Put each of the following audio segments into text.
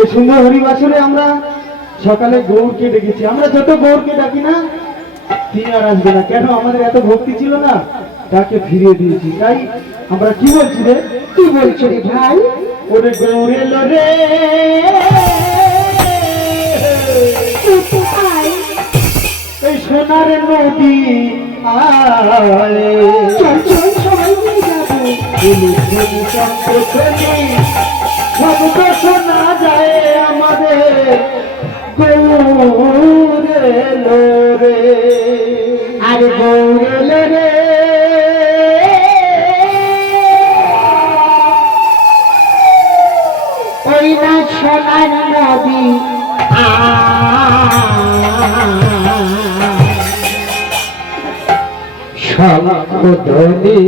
এই সুন্দর হরিবাসরে আমরা সকালে গৌরকে ডেকেছি। আমরা যত গৌরকে ডাকি না তিনি আর আসবে না। কেন? আমাদের এত ভক্তি ছিল না তাকে ফিরিয়ে দিয়েছি। তাই আমরা কি বলছি রে? কি বলছি রে ভাই? ওরে গৌর এলো রে। ভাই এই সোনার নদী আয় চল চল সবাই মিলে যাব। তো শোনা আমাদের গৌরে রে আরে গৌরেল রে ওই না সোনার নদী শঙ্খধ্বনি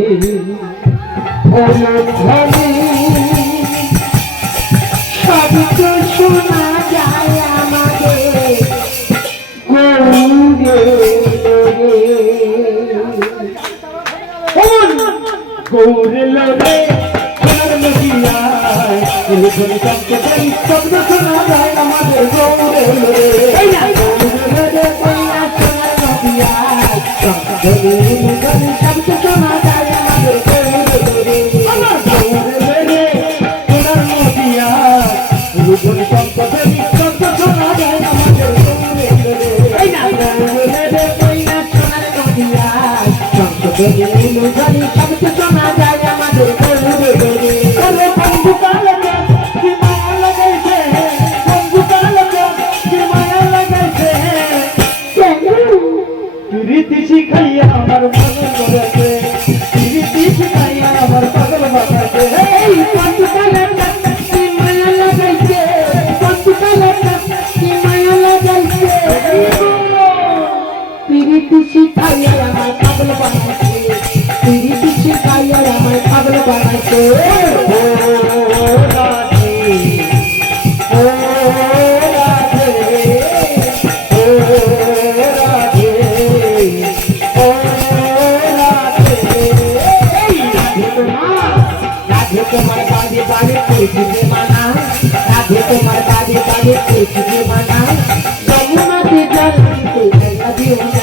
গৌরেল রে শঙ্খধ্বনি শব্দ শোনা যায় আমাদের গৌরে শিখাইয়া আমার মনে করেছে শিখাইয়া আমার পিরিতি শিখাইয়া আমার পাগল বানাইছে পিরিতি শিখাইয়া আমার পাগল বানাইছে ও রাধে ও রাধে ও রাধে ও রাধে এই রাধে তোমার রাধে তোমার বাড়ি বাড়ি পরিচিতে মানা রাধে তোমার বাড়ি বাড়ি পরিচিতে মানা যমুনাতে জল দিতে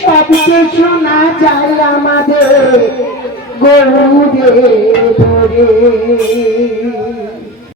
সবকে শোনা যায় আমাদের গরুদের ধরে।